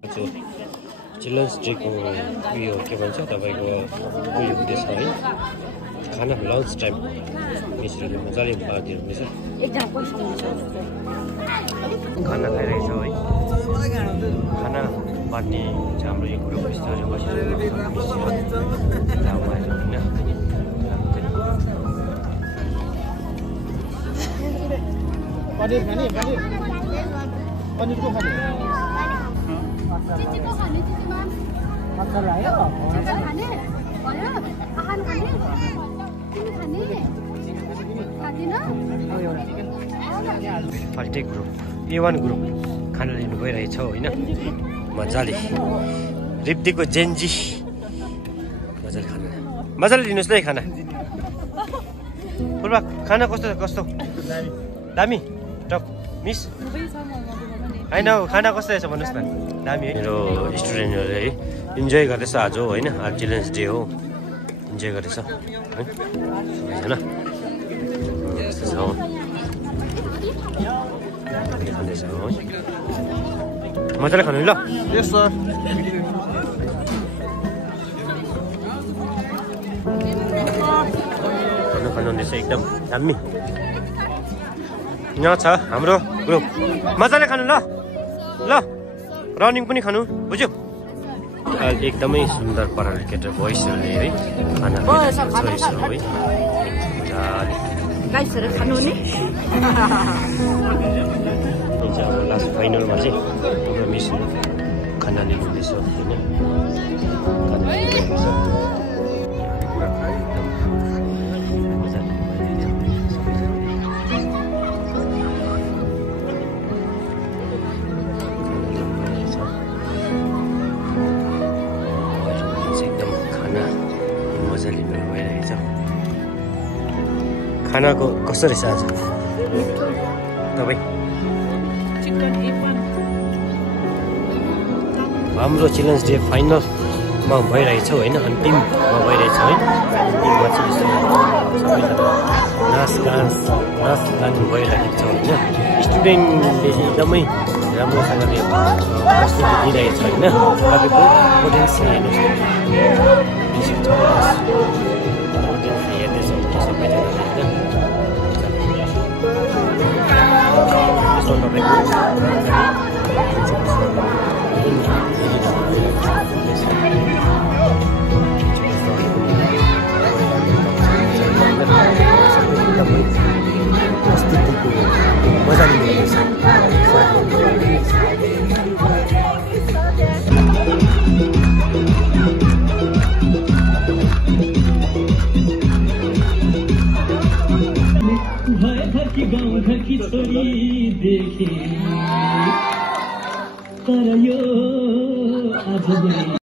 children's डेको उयो के भन्छ तपाईँको उयो हुँदैछ है खाना लन्च टाइम मिसहरूले मजाले पारिदिनु हुँदैछ खाना खाइरहेछौँ है खाना बाँड्ने हाम्रो यो ग्रुप स्तरीय पनीरको खाने चिचिको खाने चिचिमा मसला आयो चिचिको खाने भयो आहान खाने तिमी खाने खादिन फल्टे ग्रुप A1 ग्रुप खाना लिनु गइरहेछ होइन मजाले रिप्दीको जेन्जी मजाले खाना मजाले लिनुहोस् ल खाना पूर्वा खाना कस्तो दामी टप मिस होइन खाना कस्तो रहेछ भन्नुहोस् न दामी है मेरो स्टुडेन्टहरूले है इन्जोय गर्दैछ आज होइन आज चिल्ड्रेन्स डे हो इन्जोय गर्दैछ है सबैजना खाँदैछ है मजाले खानु ल यस सर खानुहुँदैछ एकदम दामी यहाँ छ हाम्रो ग्रुप मजाले खानु ल रनिङ पनि खानु बुझ्यो एकदमै सुन्दर पाराले केटा भोइसहरूले है खाना है खानु नि अब लास्ट फाइनलमा चाहिँ हाम्रो मिस खाना लिनुहुँदैछ होइन खानाको कस्तो रहेछ आज तपाईँ हाम्रो चिल्ड्रेन्स डे फाइनलमा भइरहेछ होइन अन्तिममा भइरहेछ है अन्तिममा चाहिँ सबैजना नाच गान भइरहेको छ होइन स्टुडेन्टले चाहिँ एकदमै राम्रोसँगले प्रस्तुति दिइरहेको छ होइन तपाईँको पोटेन्सियल हेर्नुहोस् सबैजना प्रस्तुतिको मजा लिनुहुँदैछ गाउँ घर की छोरी देखे तर यो आज